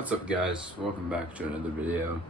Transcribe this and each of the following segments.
What's up, guys? Welcome back to another video.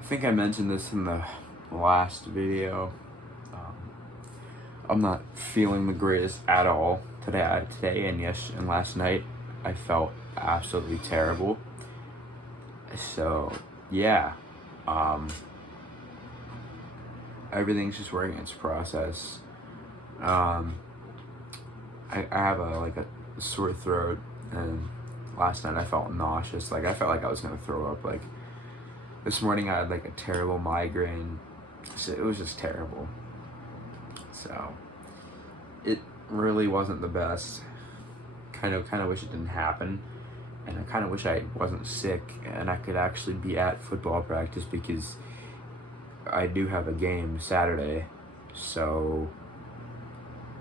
I think I mentioned this in the last video. I'm not feeling the greatest at all today and last night. I felt absolutely terrible. So yeah, everything's just working its process. I have a sore throat, and last night I felt nauseous. I felt like I was gonna throw up. This morning I had a terrible migraine. So it was just terrible. So it really wasn't the best. Kind of wish it didn't happen, and I kind of wish I wasn't sick and I could actually be at football practice, because I do have a game Saturday, so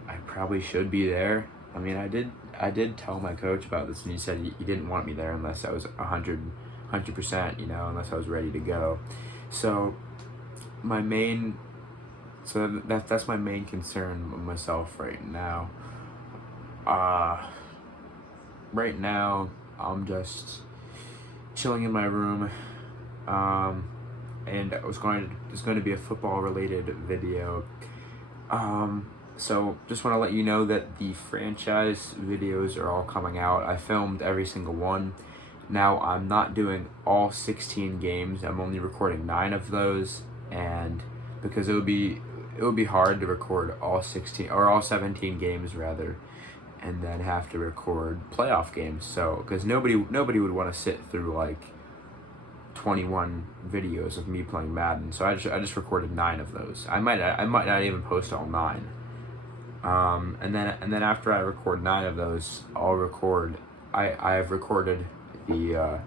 I probably should be there. I mean, I did tell my coach about this, and he said he didn't want me there unless I was 100%, unless I was ready to go. So that's my main concern with myself right now. Right now I'm just chilling in my room, and it's going to be a football related video. So just want to let you know that the franchise videos are all coming out. I filmed every single one. Now I'm not doing all 16 games. I'm only recording 9 of those, and because it would be hard to record all 16 or all 17 games rather, and then have to record playoff games. So because nobody would want to sit through 21 videos of me playing Madden. So I just recorded 9 of those. I might not even post all 9. And then after I record 9 of those, I'll record. I have recorded the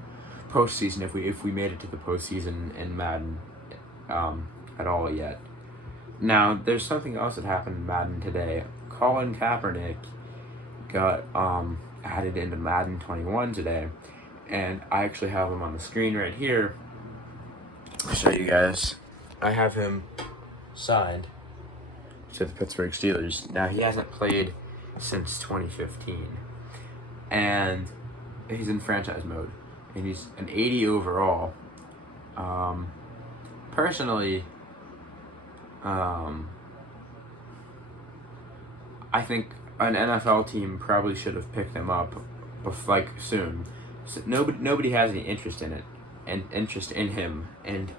postseason if we made it to the postseason in Madden at all yet. Now there's something else that happened in Madden today. Colin Kaepernick got added into Madden 21 today, and I actually have him on the screen right here. I'll show you guys. I have him signed to the Pittsburgh Steelers. Now he hasn't played since 2015, and he's in franchise mode, and he's an 80 overall. Personally, I think an NFL team probably should have picked him up soon. So nobody has any interest in it and interest in him, and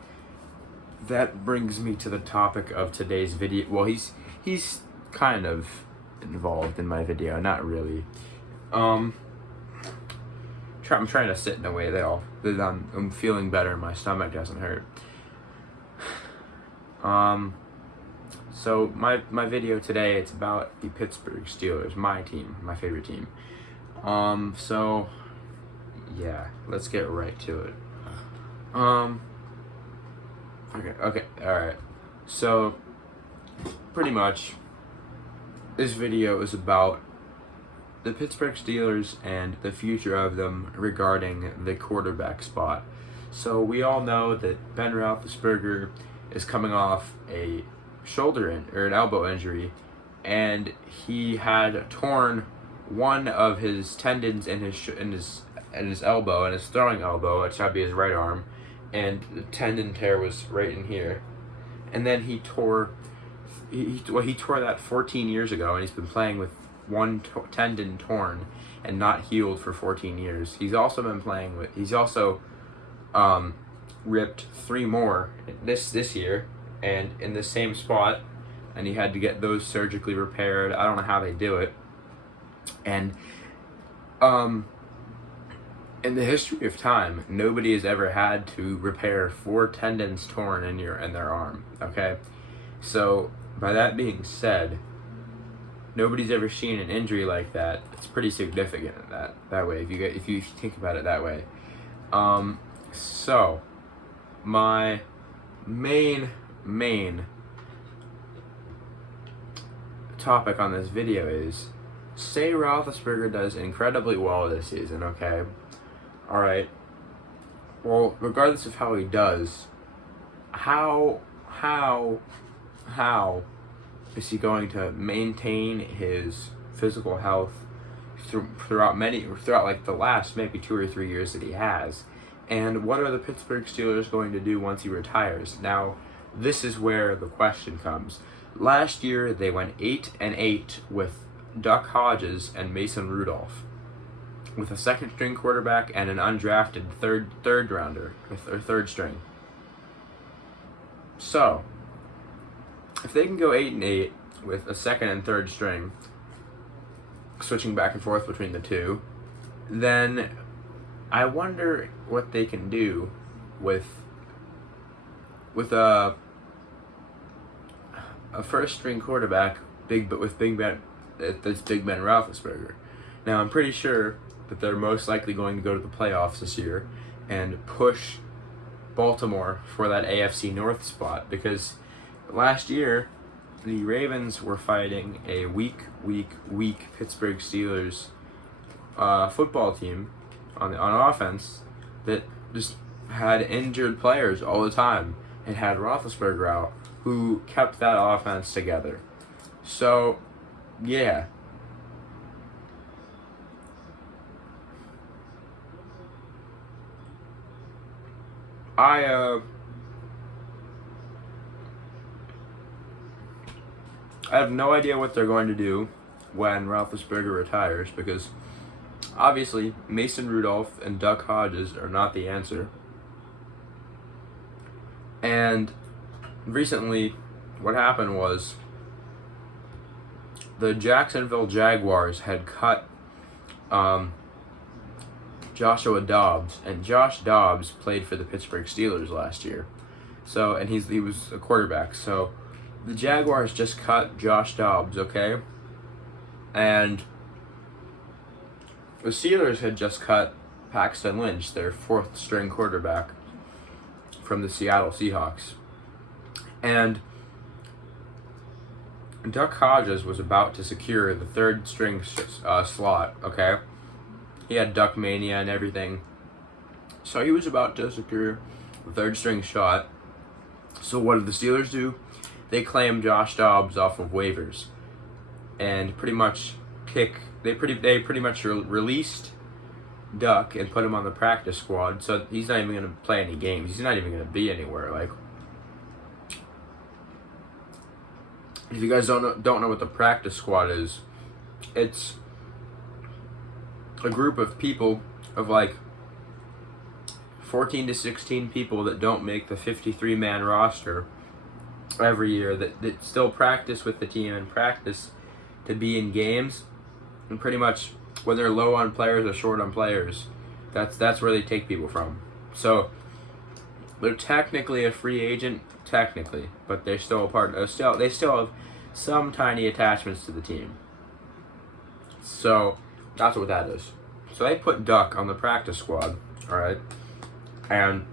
that brings me to the topic of today's video. Well, he's kind of involved in my video, not really. I'm trying to sit in a way that I'm feeling better. My stomach doesn't hurt. So my video today, it's about the Pittsburgh Steelers, my team, my favorite team. So yeah, let's get right to it. Okay, alright. So pretty much this video is about the Pittsburgh Steelers and the future of them regarding the quarterback spot. So we all know that Ben Roethlisberger is coming off a an elbow injury, and he had torn one of his tendons in his elbow, and his throwing elbow, it should be his right arm, and the tendon tear was right in here. And then he tore that 14 years ago, and he's been playing with one tendon torn and not healed for 14 years. He's also ripped 3 more this year, and in the same spot, and he had to get those surgically repaired. I don't know how they do it. And in the history of time, nobody has ever had to repair 4 tendons torn in their arm. Okay, so by that being said, nobody's ever seen an injury like that. It's pretty significant in that way, if you think about it that way. So my main topic on this video is, say Roethlisberger does incredibly well this season, okay? Alright. Well, regardless of how he does, how is he going to maintain his physical health throughout like the last maybe 2 or 3 years that he has. And what are the Pittsburgh Steelers going to do once he retires? Now, this is where the question comes. Last year they went 8-8 with Duck Hodges and Mason Rudolph, with a second string quarterback and an undrafted third rounder or third string. So, if they can go 8-8 with a second and third string, switching back and forth between the two, then I wonder what they can do with a first string quarterback, Big Ben Roethlisberger. Now, I'm pretty sure that they're most likely going to go to the playoffs this year and push Baltimore for that AFC North spot, because last year the Ravens were fighting a weak Pittsburgh Steelers football team on offense that just had injured players all the time and had Roethlisberger out, who kept that offense together. So, yeah. I have no idea what they're going to do when Roethlisberger retires, because obviously Mason Rudolph and Duck Hodges are not the answer. And recently, what happened was the Jacksonville Jaguars had cut Joshua Dobbs, and Josh Dobbs played for the Pittsburgh Steelers last year. So, and he was a quarterback. So, the Jaguars just cut Josh Dobbs, okay? And the Steelers had just cut Paxton Lynch, their fourth string quarterback from the Seattle Seahawks. And Duck Hodges was about to secure the third string slot, okay? He had Duck Mania and everything. So he was about to secure the third string shot. So what did the Steelers do? They claimed Josh Dobbs off of waivers and pretty much released Duck and put him on the practice squad. So he's not even going to play any games. He's not even going to be anywhere. Like, if you guys don't know what the practice squad is, it's a group of people, of like 14 to 16 people that don't make the 53-man roster every year, that still practice with the team and practice to be in games, and pretty much when they're low on players or short on players, that's where they take people from. So they're technically a free agent, but they're still a part. They still have some tiny attachments to the team. So that's what that is. So they put Duck on the practice squad, all right, and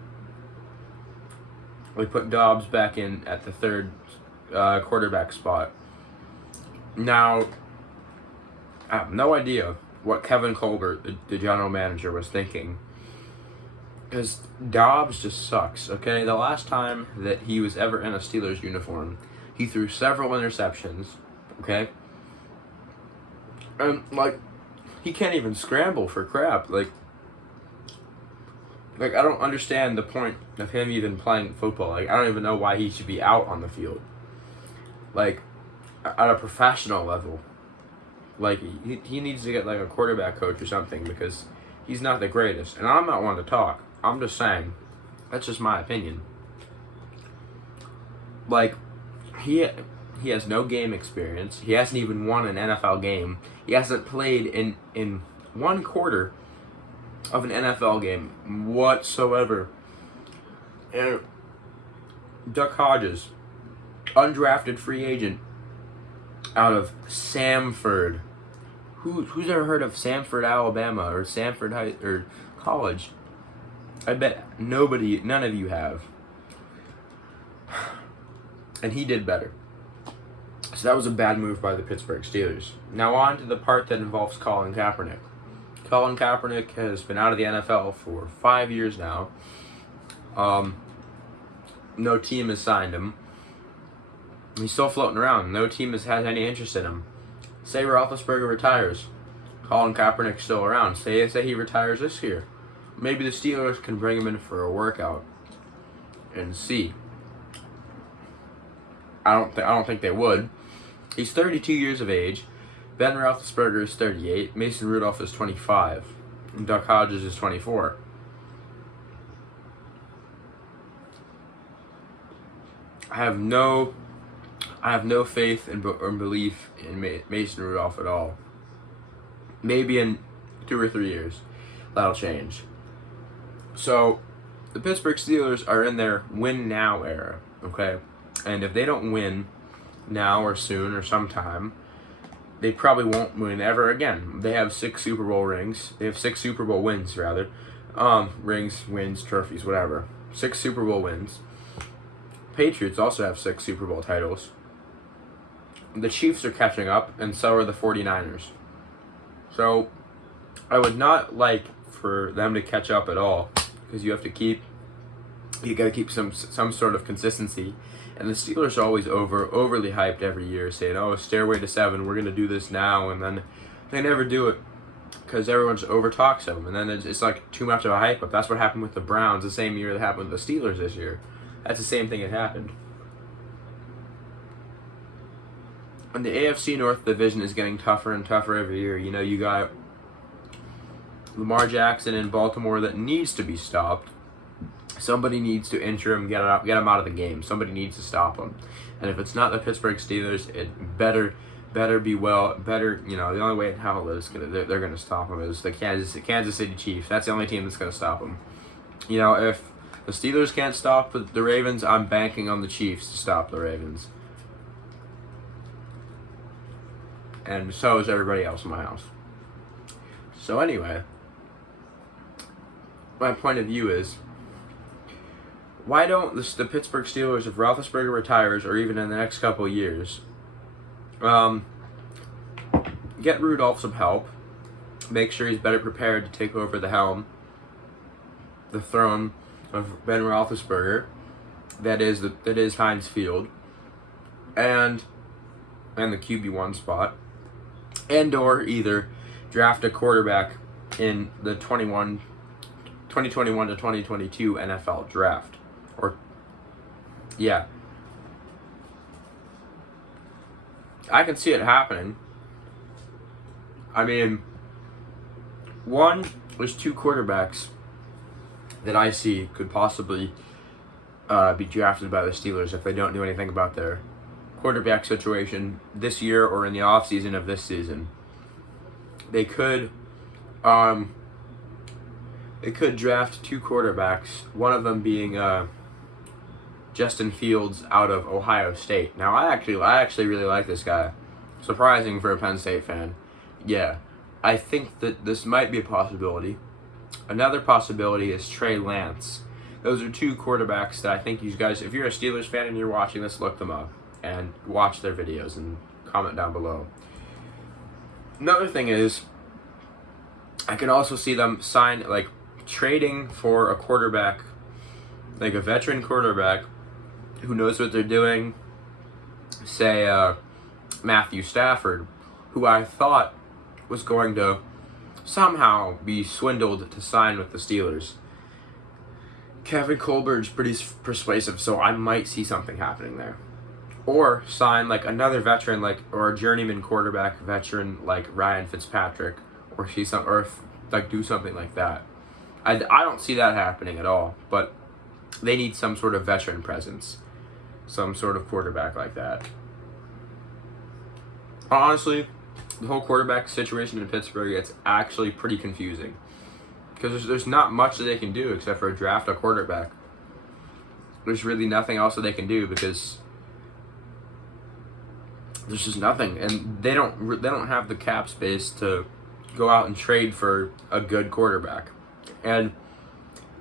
we put Dobbs back in at the third quarterback spot. Now, I have no idea what Kevin Colbert, the general manager, was thinking, because Dobbs just sucks, okay? The last time that he was ever in a Steelers uniform, he threw several interceptions, okay? And, like, he can't even scramble for crap. Like, I don't understand the point of him even playing football. Like, I don't even know why he should be out on the field. Like, at a professional level. Like, he needs to get, like, a quarterback coach or something, because he's not the greatest. And I'm not one to talk. I'm just saying. That's just my opinion. Like, he has no game experience. He hasn't even won an NFL game. He hasn't played in one quarter of an NFL game whatsoever. And Duck Hodges, undrafted free agent out of Samford. Who's ever heard of Samford, Alabama, or Samford High or College? I bet none of you have. And he did better. So that was a bad move by the Pittsburgh Steelers. Now on to the part that involves Colin Kaepernick. Colin Kaepernick has been out of the NFL for 5 years now. No team has signed him. He's still floating around. No team has had any interest in him. Say Roethlisberger retires. Colin Kaepernick's still around. Say he retires this year. Maybe the Steelers can bring him in for a workout and see. I don't think they would. He's 32 years of age. Ben Roethlisberger is 38. Mason Rudolph is 25. And Duck Hodges is 24. I have no faith or belief in Mason Rudolph at all. Maybe in 2 or 3 years, that'll change. So, the Pittsburgh Steelers are in their win now era, okay? And if they don't win now or soon or sometime, they probably won't win ever again. They have 6 Super Bowl rings. They have 6 Super Bowl wins, rather. Rings, wins, trophies, whatever. 6 Super Bowl wins. Patriots also have 6 Super Bowl titles. The Chiefs are catching up, and so are the 49ers. So, I would not like for them to catch up at all, because you gotta keep some sort of consistency. And the Steelers are always overly hyped every year, saying, "Oh, Stairway to 7, we're gonna do this now," and then they never do it because everyone just overtalks them, and then it's like too much of a hype up. That's what happened with the Browns the same year that happened with the Steelers this year. That's the same thing that happened. And the AFC North division is getting tougher and tougher every year. You know, you got Lamar Jackson in Baltimore that needs to be stopped. Somebody needs to injure him, get him out of the game. Somebody needs to stop him. And if it's not the Pittsburgh Steelers, it better be you know, the only way in hell they're gonna stop him is the Kansas City Chiefs. That's the only team that's gonna stop him. You know, if the Steelers can't stop the Ravens, I'm banking on the Chiefs to stop the Ravens. And so is everybody else in my house. So anyway, my point of view is, why don't the Pittsburgh Steelers, if Roethlisberger retires, or even in the next couple of years, get Rudolph some help, make sure he's better prepared to take over the throne of Ben Roethlisberger, that is Heinz Field, and the QB1 spot, and or either draft a quarterback in the 2021 to 2022 NFL draft. Or, yeah. I can see it happening. I mean, there's 2 quarterbacks that I see could possibly be drafted by the Steelers if they don't do anything about their quarterback situation this year or in the offseason of this season. They could draft 2 quarterbacks, one of them being Justin Fields out of Ohio State. Now, I actually really like this guy. Surprising for a Penn State fan. Yeah, I think that this might be a possibility. Another possibility is Trey Lance. Those are 2 quarterbacks that I think you guys, if you're a Steelers fan and you're watching this, look them up and watch their videos and comment down below. Another thing is, I can also see them trading for a quarterback, like a veteran quarterback who knows what they're doing. Say Matthew Stafford, who I thought was going to somehow be swindled to sign with the Steelers. Kevin Colbert's pretty persuasive, so I might see something happening there. Or sign another veteran, or a journeyman quarterback veteran like Ryan Fitzpatrick, or do something like that. I don't see that happening at all, but they need some sort of veteran presence, some sort of quarterback like that. Honestly, the whole quarterback situation in Pittsburgh, it's actually pretty confusing, because there's not much that they can do except for draft a quarterback. There's really nothing else that they can do, because there's just nothing, and they don't have the cap space to go out and trade for a good quarterback. And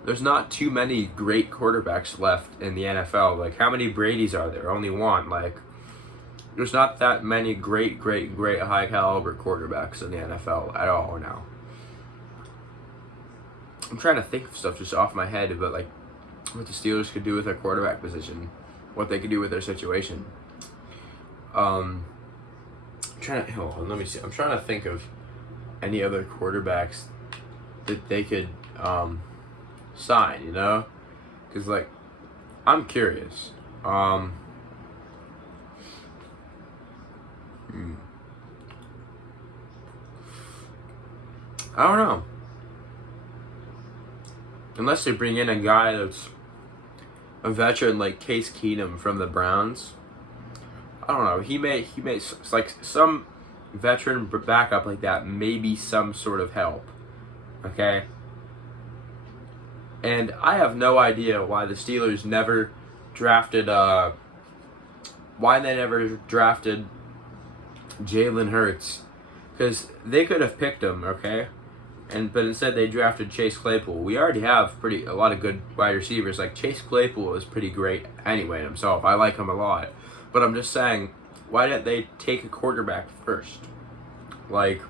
there's not too many great quarterbacks left in the NFL. How many Bradys are there? Only one. There's not that many great high caliber quarterbacks in the NFL at all now. I'm trying to think of stuff just off my head about what the Steelers could do with their quarterback position, what they could do with their situation. Hold on, let me see. I'm trying to think of any other quarterbacks that they could sign, you know? Because, like, I'm curious. I don't know. Unless they bring in a guy that's a veteran like Case Keenum from the Browns. I don't know. He may like some veteran backup like that, maybe some sort of help. Okay? And I have no idea why the Steelers never drafted Jalen Hurts, because they could have picked him, okay? But instead they drafted Chase Claypool. We already have a lot of good wide receivers. Like Chase Claypool is pretty great anyway himself. I like him a lot. But I'm just saying, why didn't they take a quarterback first? Like,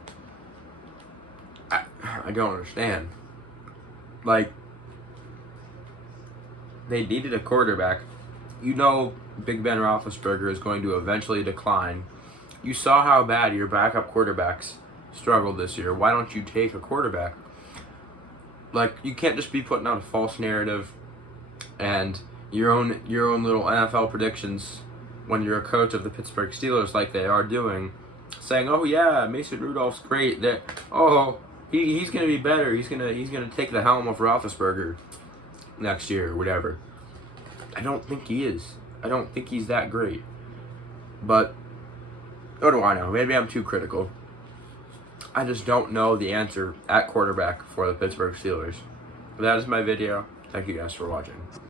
I don't understand. Like, they needed a quarterback. You know Big Ben Roethlisberger is going to eventually decline. You saw how bad your backup quarterbacks struggled this year. Why don't you take a quarterback? Like, you can't just be putting out a false narrative and your own little NFL predictions when you're a coach of the Pittsburgh Steelers, like they are doing, saying, "Oh yeah, Mason Rudolph's great. That he's gonna be better. He's gonna take the helm of Roethlisberger next year or whatever." I don't think he is. I don't think he's that great. But what do I know? Maybe I'm too critical. I just don't know the answer at quarterback for the Pittsburgh Steelers. But that is my video. Thank you guys for watching.